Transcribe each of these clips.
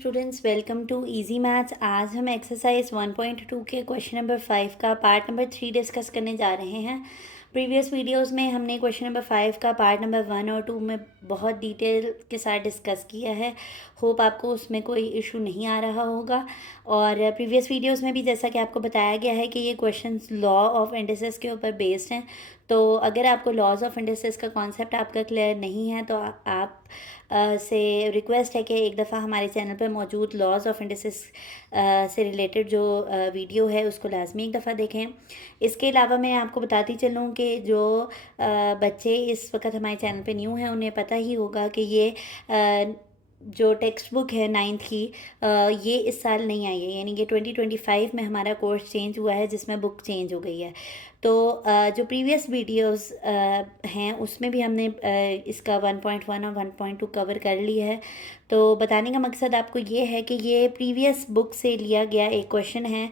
Students, welcome to easy maths. आज हम exercise 1.2 के क्वेश्चन नंबर 5 का पार्ट नंबर 3 डिस्कस करने जा रहे हैं। प्रीवियस वीडियोस में हमने क्वेश्चन नंबर 5 का पार्ट नंबर 1 और 2 में बहुत डिटेल के साथ डिस्कस किया है। होप आपको उसमें कोई इशू नहीं आ रहा होगा। और प्रीवियस वीडियोस में भी जैसा कि आपको बताया गया है कि ये क्वेश्चंस लॉ ऑफ इंडिसेस के ऊपर बेस्ड हैं। तो अगर आपको लॉज ऑफ इंडिसेस का कॉन्सेप्ट आपका क्लियर नहीं है तो आप से रिक्वेस्ट है कि एक दफ़ा हमारे चैनल पर मौजूद लॉज ऑफ इंडिसेस से रिलेटेड जो वीडियो है उसको लाजमी एक दफ़ा देखें। इसके अलावा मैं आपको बताती चलूँ कि जो बच्चे इस वक्त हमारे चैनल पे न्यू हैं उन्हें पता ही होगा कि ये जो टेक्स्ट बुक है 9th की ये इस साल नहीं आई है, यानी कि 2025 में हमारा कोर्स चेंज हुआ है जिसमें बुक चेंज हो गई है। तो जो प्रीवियस वीडियोस हैं उसमें भी हमने इसका 1.1 और 1.2 कवर कर लिया है। तो बताने का मकसद आपको ये है कि ये प्रीवियस बुक से लिया गया एक क्वेश्चन है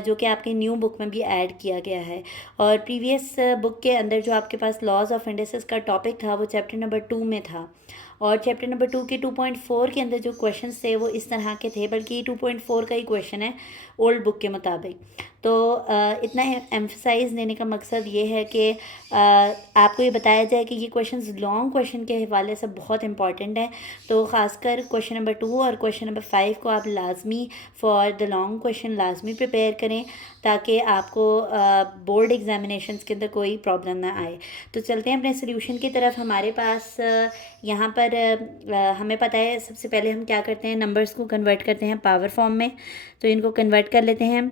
जो कि आपके न्यू बुक में भी ऐड किया गया है। और प्रीवियस बुक के अंदर जो आपके पास लॉज ऑफ इंडिसेस का टॉपिक था वो चैप्टर नंबर 2 में था, और चैप्टर नंबर 2 के 2.4 के अंदर जो क्वेश्चंस थे वो इस तरह के थे, बल्कि 2.4 का ही क्वेश्चन है ओल्ड बुक के मुताबिक। तो इतना एम्फसाइज देने का मकसद ये है कि आपको ये बताया जाए कि ये क्वेश्चंस लॉन्ग क्वेश्चन के हवाले से बहुत इंपॉर्टेंट है। तो ख़ासकर क्वेश्चन नंबर 2 और क्वेश्चन नंबर 5 को आप लाजमी फॉर द लॉन्ग क्वेश्चन लाजमी प्रिपेयर करें ताकि आपको बोर्ड एग्जामिनेशंस के अंदर कोई प्रॉब्लम ना आए। तो चलते हैं अपने सोल्यूशन की तरफ। हमारे पास यहाँ पर हमें पता है सबसे पहले हम क्या करते हैं, नंबर्स को कन्वर्ट करते हैं पावर फॉर्म में। तो इनको कन्वर्ट कर लेते हैं।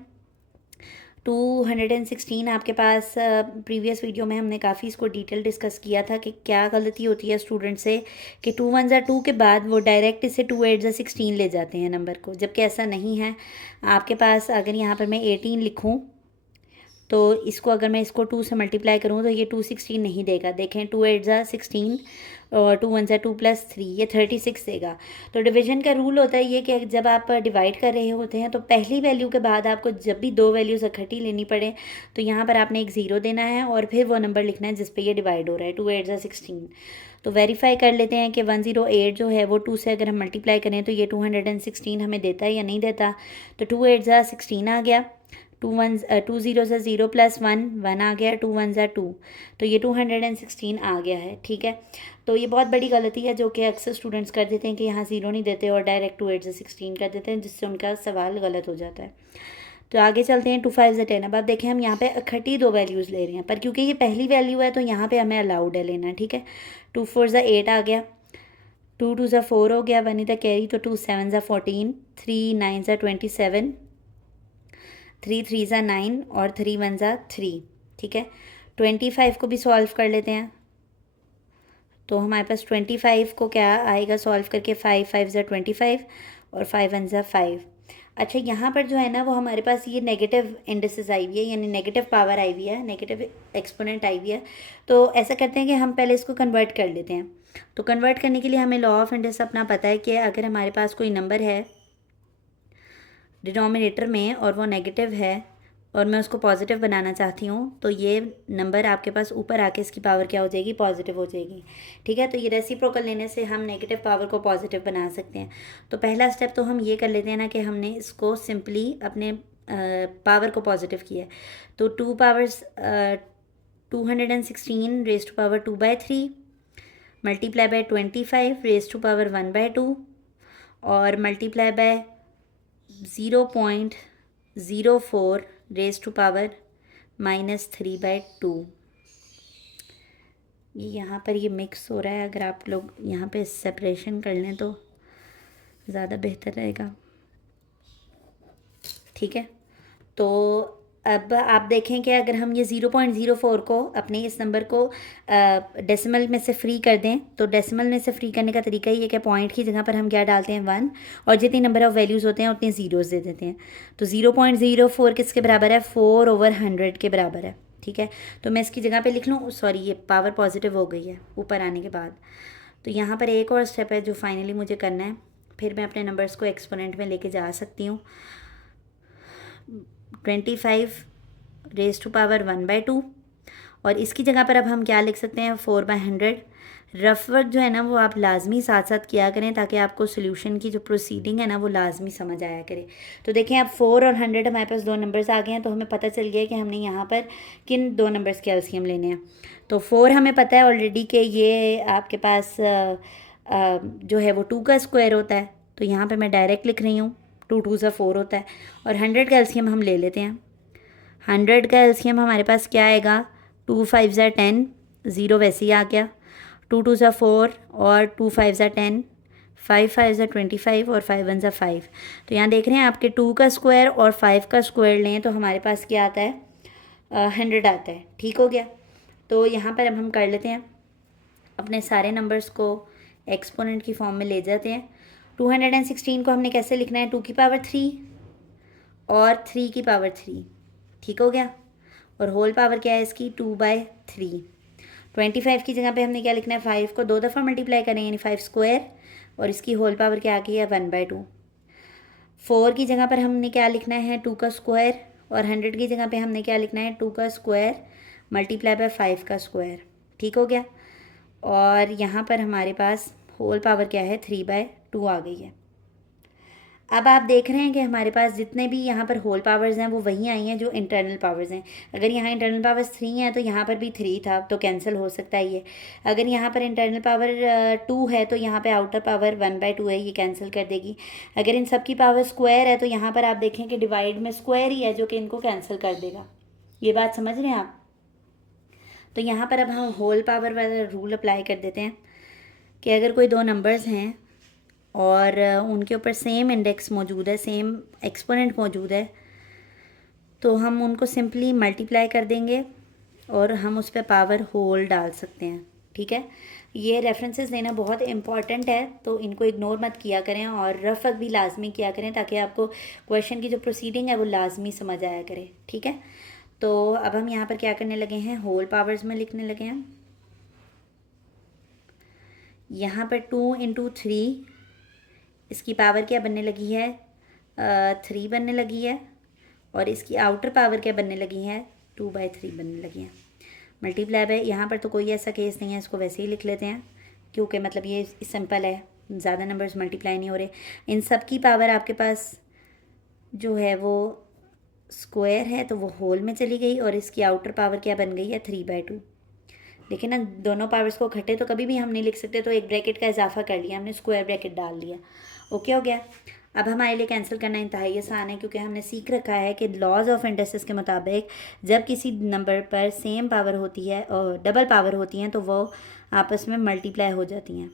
216 आपके पास प्रीवियस वीडियो में हमने काफ़ी इसको डिटेल डिस्कस किया था कि क्या गलती होती है स्टूडेंट से कि 2 1 2 के बाद वो डायरेक्ट इसे 2 8 16 ले जाते हैं नंबर को, जबकि ऐसा नहीं है। आपके पास अगर यहाँ पर मैं 18 लिखूँ तो इसको अगर मैं इसको 2 से मल्टीप्लाई करूँ तो ये 216 नहीं देगा। देखें 2 8 16 और 2 1 2 + 3 ये 36 देगा। तो डिवीजन का रूल होता है ये कि जब आप डिवाइड कर रहे होते हैं तो पहली वैल्यू के बाद आपको जब भी दो वैल्यूज़ इकट्ठी लेनी पड़े तो यहाँ पर आपने एक 0 देना है और फिर वो नंबर लिखना है जिस पे ये डिवाइड हो रहा है। 2 8 16। तो वेरीफाई कर लेते हैं कि 108 जो है वो 2 से अगर हम मल्टीप्लाई करें तो ये 216 हमें देता है या नहीं देता। तो 2 8 16 आ गया, 2 0 से 0 + 1 1 आ गया, 2 1 2, तो ये 216 आ गया है। ठीक है, तो ये बहुत बड़ी गलती है जो कि अक्सर स्टूडेंट्स कर देते हैं कि यहाँ 0 नहीं देते और डायरेक्ट 2 8 से 16 कर देते हैं, जिससे उनका सवाल गलत हो जाता है। तो आगे चलते हैं। 2 5 10। अब आप देखें हम यहाँ पे इकट्ठी दो वैल्यूज़ ले रहे हैं, पर क्योंकि ये पहली वैल्यू है तो यहाँ पे हमें अलाउड है लेना। ठीक है, 2 4 8 आ गया, 2 2 4 हो गया, 1 इधर कैरी, तो 2 7 14, 3 9 27, 3 3 9 और 3 1 3। ठीक है, 25 को भी सॉल्व कर लेते हैं। तो हमारे पास 25 को क्या आएगा सॉल्व करके, 5 5 25 और 5 1 5। अच्छा, यहाँ पर जो है ना वो हमारे पास ये नेगेटिव इंडिसेस आई हुई है, यानी नेगेटिव पावर आई हुई है, नेगेटिव एक्सपोनेंट आई हुई है। तो ऐसा करते हैं कि हम पहले इसको कन्वर्ट कर लेते हैं। तो कन्वर्ट करने के लिए हमें लॉ ऑफ इंडिस अपना पता है कि अगर हमारे पास कोई नंबर है डिनोमिनेटर में और वो नेगेटिव है और मैं उसको पॉजिटिव बनाना चाहती हूँ तो ये नंबर आपके पास ऊपर आके इसकी पावर क्या हो जाएगी, पॉजिटिव हो जाएगी। ठीक है, तो ये रेसिप्रोकल लेने से हम नेगेटिव पावर को पॉजिटिव बना सकते हैं। तो पहला स्टेप तो हम ये कर लेते हैं ना कि हमने इसको सिंपली अपने पावर को पॉजिटिव किया है। तो 2 powers 216 raise to power 2/3 multiply by 25 raise to power 1/2 और multiply by 0.04 raise to power -3/2। ये यहाँ पर ये मिक्स हो रहा है, अगर आप लोग यहाँ पे सेपरेशन कर लें तो ज़्यादा बेहतर रहेगा। ठीक है, तो अब आप देखें कि अगर हम ये 0.04 को अपने इस नंबर को डेसिमल में से फ्री कर दें तो डेसिमल में से फ्री करने का तरीका ये है कि पॉइंट की जगह पर हम क्या डालते हैं 1, और जितनी नंबर ऑफ़ वैल्यूज़ होते हैं उतने ज़ीरोज़ दे देते हैं। तो 0.04 किसके बराबर है, 4/100 के बराबर है। ठीक है, तो मैं इसकी जगह पे लिख लूँ, सॉरी ये पावर पॉजिटिव हो गई है ऊपर आने के बाद। तो यहाँ पर एक और स्टेप है जो फाइनली मुझे करना है, फिर मैं अपने नंबर्स को एक्सपोनेंट में लेके जा सकती हूँ। 25 रेज़ टू पावर 1/2 और इसकी जगह पर अब हम क्या लिख सकते हैं, 4/100। रफ वर्क जो है ना वो आप लाजमी साथ साथ किया करें ताकि आपको सोल्यूशन की जो प्रोसीडिंग है ना वो लाजमी समझ आया करे। तो देखें अब 4 और 100 हमारे पास 2 नंबर्स आ गए हैं, तो हमें पता चल गया है कि हमने यहाँ पर किन 2 नंबर्स के एलसीएम लेने हैं। तो 4 हमें पता है ऑलरेडी कि ये आपके पास जो है वो 2 का स्क्वायर होता है, तो यहाँ पर मैं डायरेक्ट लिख रही हूँ, 2 2 सा 4 होता है। और 100 का एलसीएम हम ले लेते हैं। 100 का एलसीएम हमारे पास क्या आएगा, 2 5 ज़ा 10, ज़ीरो वैसे ही आ गया, 2 2 ज़ा 4 और 2 5 ज़ा 10, 5 5 ज़ा 25 और 5 1 ज़ा 5। तो यहाँ देख रहे हैं आपके 2 का स्क्वायर और 5 का स्क्वायर लें तो हमारे पास क्या आता है, 100 आता है। ठीक हो गया। तो यहाँ पर अब हम कर लेते हैं, अपने सारे नंबर्स को एक्सपोनेंट की फॉर्म में ले जाते हैं। 216 को हमने कैसे लिखना है, 2 की पावर 3 और 3 की पावर 3। ठीक हो गया। और होल पावर क्या है इसकी, 2/3। 25 की जगह पे हमने क्या लिखना है, 5 को 2 दफ़ा मल्टीप्लाई करें यानी 5 स्क्वायर, और इसकी होल पावर क्या आ गई है, 1/2। 4 की जगह पर हमने क्या लिखना है, 2 का स्क्वायर, और 100 की जगह पे हमने क्या लिखना है, 2 का स्क्वायर मल्टीप्लाई बाय 5 का स्क्वायर। ठीक हो गया। और यहाँ पर हमारे पास होल पावर क्या है, 3/2 आ गई है। अब आप देख रहे हैं कि हमारे पास जितने भी यहाँ पर होल पावर्स हैं वो वही आई हैं जो इंटरनल पावर्स हैं। अगर यहाँ इंटरनल पावर्स 3 हैं तो यहाँ पर भी 3 था, तो कैंसिल हो सकता है ये। अगर यहाँ पर इंटरनल पावर 2 है तो यहाँ पे आउटर पावर 1/2 है, ये कैंसिल कर देगी। अगर इन सब की पावर स्क्वायर है तो यहाँ पर आप देखें कि डिवाइड में स्क्वायर ही है जो कि इनको कैंसिल कर देगा। ये बात समझ रहे हैं आप। तो यहाँ पर अब हम होल पावर वाला रूल अप्लाई कर देते हैं कि अगर कोई 2 नंबर्स हैं और उनके ऊपर सेम इंडेक्स मौजूद है, सेम एक्सपोनेंट मौजूद है, तो हम उनको सिंपली मल्टीप्लाई कर देंगे और हम उस पर पावर होल डाल सकते हैं। ठीक है। ये रेफरेंसेस लेना बहुत इंपॉर्टेंट है, तो इनको इग्नोर मत किया करें और रफ भी लाजमी किया करें ताकि आपको क्वेश्चन की जो प्रोसीडिंग है वो लाजमी समझ आया करे। ठीक है। तो अब हम यहाँ पर क्या करने लगे हैं, होल पावर्स में लिखने लगे हैं। यहाँ पर 2 × 3, इसकी पावर क्या बनने लगी है, 3 बनने लगी है, और इसकी आउटर पावर क्या बनने लगी है, 2/3 बनने लगी है। मल्टीप्लाई बाय, यहाँ पर तो कोई ऐसा केस नहीं है, इसको वैसे ही लिख लेते हैं क्योंकि मतलब ये सिंपल है, ज़्यादा नंबर्स मल्टीप्लाई नहीं हो रहे। इन सब की पावर आपके पास जो है वो स्क्वायर है तो वो होल में चली गई, और इसकी आउटर पावर क्या बन गई है, 3/2। लेकिन ना दोनों पावर्स को इकट्ठे तो कभी भी हम नहीं लिख सकते, तो एक ब्रैकेट का इजाफा कर लिया हमने, स्क्वायर ब्रैकेट डाल लिया। ओके हो गया। अब हमारे लिए कैंसिल करना इंतहाई आसान है क्योंकि हमने सीख रखा है कि लॉज ऑफ इंडस्ट्रीज के मुताबिक जब किसी नंबर पर सेम पावर होती है और डबल पावर होती हैं तो वो आपस में मल्टीप्लाई हो जाती हैं।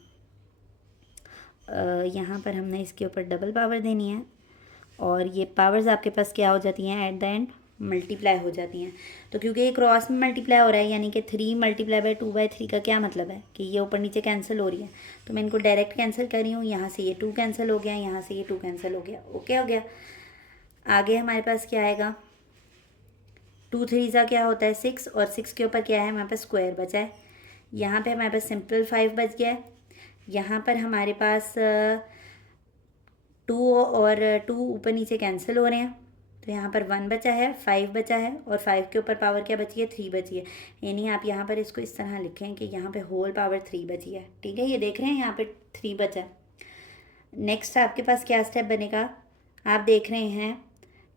यहाँ पर हमने इसके ऊपर डबल पावर देनी है और ये पावर्स आपके पास क्या हो जाती हैं, एट द एंड मल्टीप्लाई हो जाती हैं। तो क्योंकि ये क्रॉस में मल्टीप्लाई हो रहा है यानी कि 3 × 2/3 का क्या मतलब है कि ये ऊपर नीचे कैंसिल हो रही है, तो मैं इनको डायरेक्ट कैंसिल कर रही हूँ। यहाँ से ये 2 कैंसिल हो गया, यहाँ से ये 2 कैंसिल हो गया। ओके हो गया। आगे हमारे पास क्या आएगा, 2 3 ज़ा क्या होता है 6, और 6 के ऊपर क्या है हमारे पास स्क्वायर बचा है। यहाँ पे हमारे पास सिंपल 5 बच गया है। यहाँ पर हमारे पास 2 और 2 ऊपर नीचे कैंसिल हो रहे हैं, तो यहाँ पर 1 बचा है, 5 बचा है, और 5 के ऊपर पावर क्या बची है, 3 बची है। यानी आप यहाँ पर इसको इस तरह लिखें कि यहाँ पे होल पावर 3 बची है। ठीक है, ये देख रहे हैं यहाँ पे 3 बचा है। नेक्स्ट आपके पास क्या स्टेप बनेगा, आप देख रहे हैं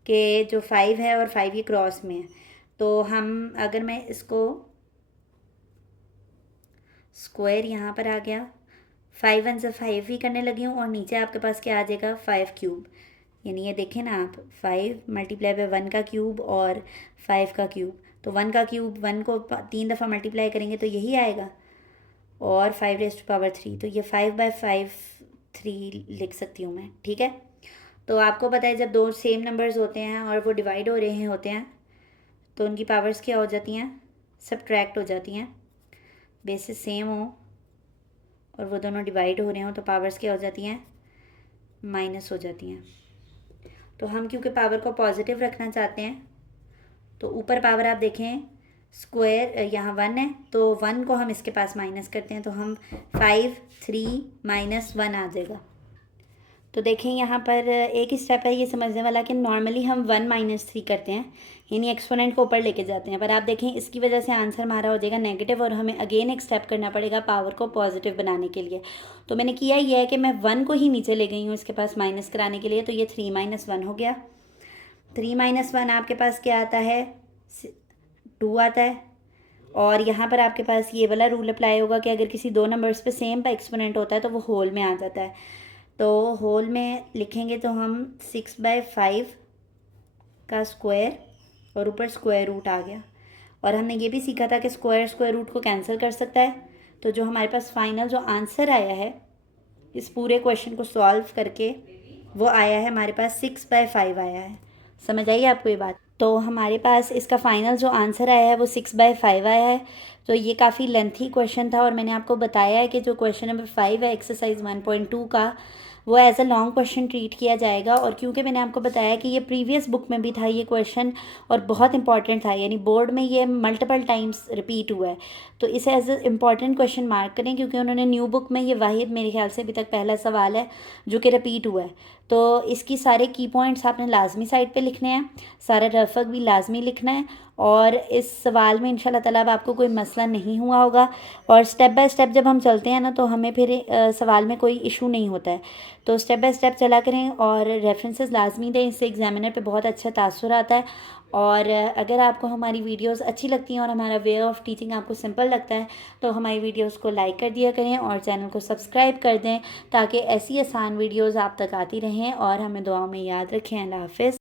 कि जो 5 है और 5 ये क्रॉस में है, तो हम अगर मैं इसको स्क्वायर यहाँ पर आ गया, 5 1 से 5 ही करने लगी हूँ, और नीचे आपके पास क्या आ जाएगा, 5 क्यूब। यानी ये देखें ना आप, 5 मल्टीप्लाई बाय 1 का क्यूब और 5 का क्यूब, तो 1 का क्यूब 1 को 3 दफ़ा मल्टीप्लाई करेंगे तो यही आएगा, और 5⁻³ तो ये 5/5 लिख सकती हूँ मैं। ठीक है। तो आपको पता है जब दो सेम नंबर्स होते हैं और वो डिवाइड हो रहे होते हैं तो उनकी पावर्स क्या हो जाती हैं, सब्ट्रैक्ट हो जाती हैं। बेसिस सेम हो और वो दोनों डिवाइड हो रहे हों तो पावर्स क्या हो जाती हैं, माइनस हो जाती हैं। तो हम क्योंकि पावर को पॉजिटिव रखना चाहते हैं तो ऊपर पावर आप देखें स्क्वायर यहाँ 1 है, तो 1 को हम इसके पास माइनस करते हैं तो हम 5 3 -1 आ जाएगा। तो देखें यहाँ पर एक स्टेप है ये समझने वाला कि नॉर्मली हम 1 - 3 करते हैं, यानी एक्सपोनेंट को ऊपर लेके जाते हैं, पर आप देखें इसकी वजह से आंसर हमारा हो जाएगा नेगेटिव और हमें अगेन एक स्टेप करना पड़ेगा पावर को पॉजिटिव बनाने के लिए। तो मैंने किया ये है कि मैं 1 को ही नीचे ले गई हूँ इसके पास माइनस कराने के लिए, तो ये 3 - 1 हो गया। 3 - 1 आपके पास क्या आता है, 2 आता है। और यहाँ पर आपके पास ये वाला रूल अप्लाई होगा कि अगर किसी दो नंबर्स पे सेम का एक्सपोनेंट होता है तो वो होल में आ जाता है। तो होल में लिखेंगे तो हम 6/5 का स्क्वायर और ऊपर स्क्वायर रूट आ गया। और हमने ये भी सीखा था कि स्क्वायर स्क्वायर रूट को कैंसिल कर सकता है। तो जो हमारे पास फाइनल जो आंसर आया है इस पूरे क्वेश्चन को सॉल्व करके वो आया है हमारे पास 6/5 आया है। समझ आई आपको ये बात? तो हमारे पास इसका फाइनल जो आंसर आया है वो 6/5 आया है। तो ये काफ़ी लेंथी क्वेश्चन था और मैंने आपको बताया है कि जो क्वेश्चन नंबर 5 है एक्सरसाइज 1.2 का वो as a long question treat किया जाएगा। और क्योंकि मैंने आपको बताया कि ये प्रीवियस बुक में भी था ये क्वेश्चन और बहुत इंपॉर्टेंट था, यानी बोर्ड में ये मल्टीपल टाइम्स रिपीट हुआ है, तो इसे as a important question mark करें क्योंकि उन्होंने न्यू बुक में ये वाहिद मेरे ख्याल से अभी तक पहला सवाल है जो कि रिपीट हुआ है। तो इसकी सारे की पॉइंट्स आपने लाजमी साइड पे लिखने हैं, सारा रफक भी लाजमी लिखना है और इस सवाल में इंशाल्लाह ताला अब आपको कोई मसला नहीं हुआ होगा। और स्टेप बाय स्टेप जब हम चलते हैं ना तो हमें फिर सवाल में कोई इशू नहीं होता है। तो स्टेप बाय स्टेप चला करें और रेफरेंसेस लाजमी दें, इससे एग्जामिनर पे बहुत अच्छा तासुर आता है। और अगर आपको हमारी वीडियोस अच्छी लगती हैं और हमारा वे ऑफ टीचिंग आपको सिंपल लगता है तो हमारी वीडियोस को लाइक कर दिया करें और चैनल को सब्सक्राइब कर दें ताकि ऐसी आसान वीडियोस आप तक आती रहें। और हमें दुआओं में याद रखें। अल्लाह हाफ़िज़।